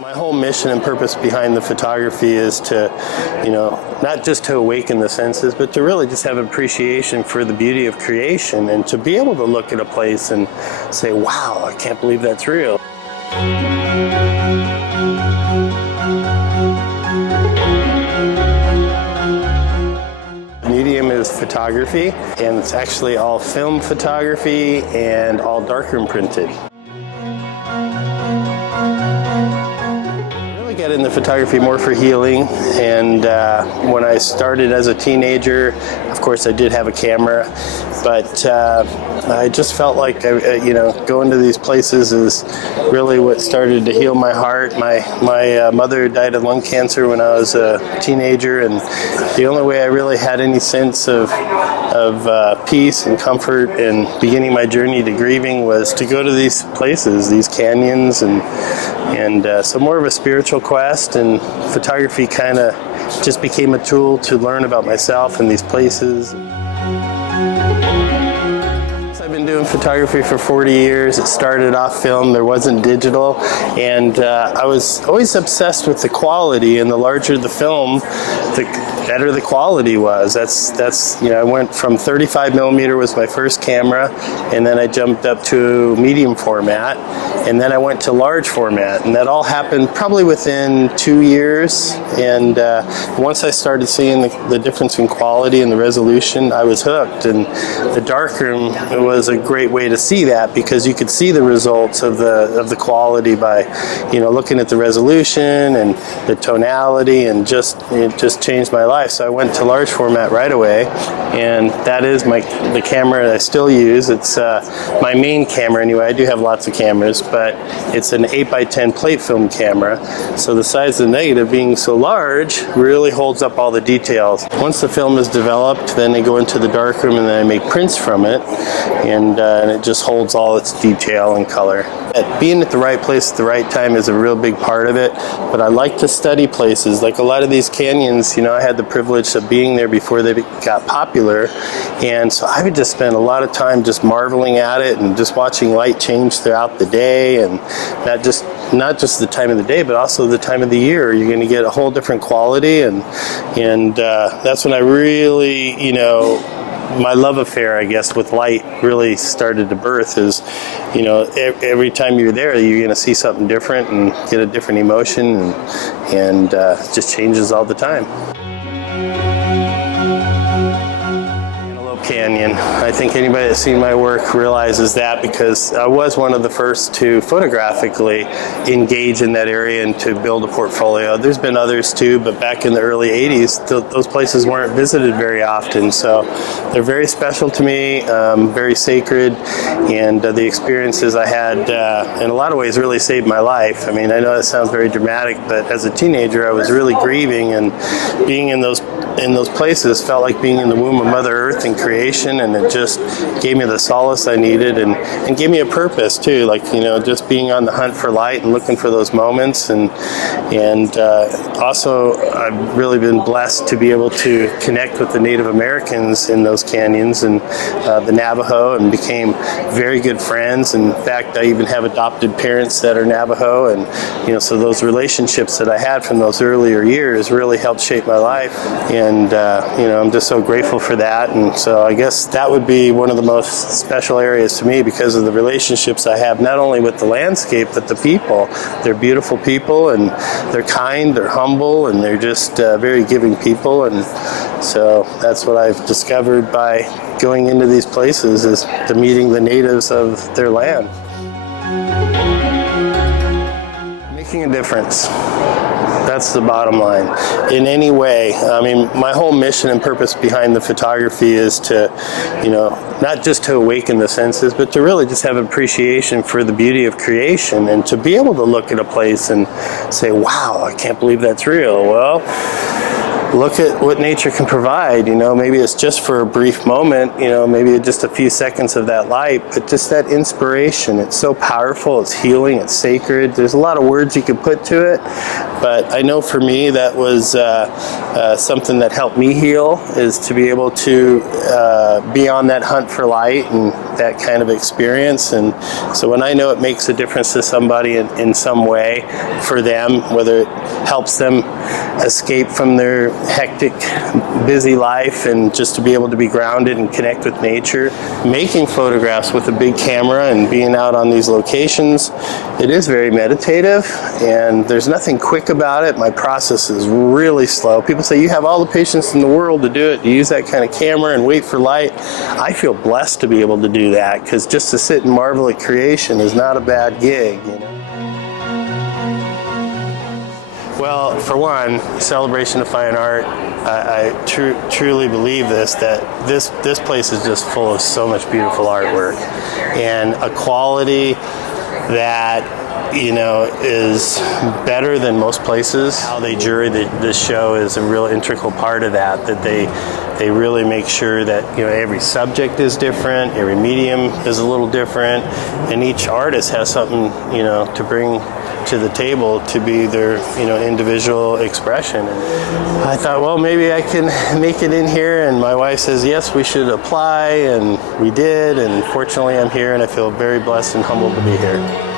My whole mission and purpose behind the photography is to, not just to awaken the senses, but to really just have appreciation for the beauty of creation and to be able to look at a place and say, wow, I can't believe that's real. Medium is photography, and it's actually all film photography and all darkroom printed. Got into photography more for healing, and when I started as a teenager, of course I did have a camera, but I just felt like going to these places is really what started to heal my heart. My mother died of lung cancer when I was a teenager, and the only way I really had any sense of peace and comfort and beginning my journey to grieving was to go to these places, these canyons, and so more of a spiritual quest, and photography kind of just became a tool to learn about myself and these places. I've been doing photography for 40 years. It started off film, there wasn't digital, and I was always obsessed with the quality, and the larger the film, the better the quality was. That's I went from 35 millimeter was my first camera, and then I jumped up to medium format, and then I went to large format, and that all happened probably within 2 years. And once I started seeing the difference in quality and the resolution, I was hooked. And the darkroom was a great way to see that, because you could see the results of the quality by looking at the resolution and the tonality, and it just changed my life. So I went to large format right away, and that is the camera that I still use. It's my main camera anyway. I do have lots of cameras, but it's an 8x10 plate film camera, so the size of the negative being so large really holds up all the details. Once the film is developed, then they go into the darkroom, and then I make prints from it, and it just holds all its detail and color. Being at the right place at the right time is a real big part of it, but I like to study places. Like a lot of these canyons, I had the privilege of being there before they got popular, and so I would just spend a lot of time just marveling at it and just watching light change throughout the day, and not just the time of the day, but also the time of the year. You're going to get a whole different quality, and that's when I really, my love affair, I guess, with light really started to birth. Is, every time you're there, you're going to see something different and get a different emotion, and it just changes all the time. Canyon. I think anybody that's seen my work realizes that, because I was one of the first to photographically engage in that area and to build a portfolio. There's been others too, but back in the early 80s, those places weren't visited very often, so they're very special to me, very sacred, and the experiences I had in a lot of ways really saved my life. I mean, I know that sounds very dramatic, but as a teenager I was really grieving, and being in those places felt like being in the womb of Mother Earth and creation, and it just gave me the solace I needed, and gave me a purpose too, like just being on the hunt for light and looking for those moments, and also I've really been blessed to be able to connect with the Native Americans in those canyons, and the Navajo, and became very good friends. In fact, I even have adopted parents that are Navajo, and so those relationships that I had from those earlier years really helped shape my life, and I'm just so grateful for that. And so I guess that would be one of the most special areas to me, because of the relationships I have, not only with the landscape, but the people. They're beautiful people, and they're kind, they're humble, and they're just very giving people. And so that's what I've discovered by going into these places, is to meeting the natives of their land. Making a difference. That's the bottom line. In any way, I mean, my whole mission and purpose behind the photography is to, not just to awaken the senses, but to really just have appreciation for the beauty of creation, and to be able to look at a place and say, wow, I can't believe that's real. Well, look at what nature can provide. Maybe it's just for a brief moment, maybe just a few seconds of that light, but just that inspiration. It's so powerful, it's healing, it's sacred. There's a lot of words you could put to it, but I know for me that was something that helped me heal, is to be able to be on that hunt for light and that kind of experience. And so when I know it makes a difference to somebody in some way for them, whether it helps them escape from their hectic, busy life and just to be able to be grounded and connect with nature, making photographs with a big camera and being out on these locations, it is very meditative, and there's nothing quick about it. My process is really slow. People say, you have all the patience in the world to do it, to use that kind of camera and wait for light. I feel blessed to be able to do that, because just to sit and marvel at creation is not a bad gig. Well, for one, Celebration of Fine Art, I truly believe that this place is just full of so much beautiful artwork and a quality that is better than most places. How they jury this show is a real integral part of that they really make sure that every subject is different, every medium is a little different, and each artist has something to bring to the table to be their individual expression. And I thought, well, maybe I can make it in here, and my wife says yes, we should apply, and we did, and fortunately I'm here, and I feel very blessed and humbled to be here.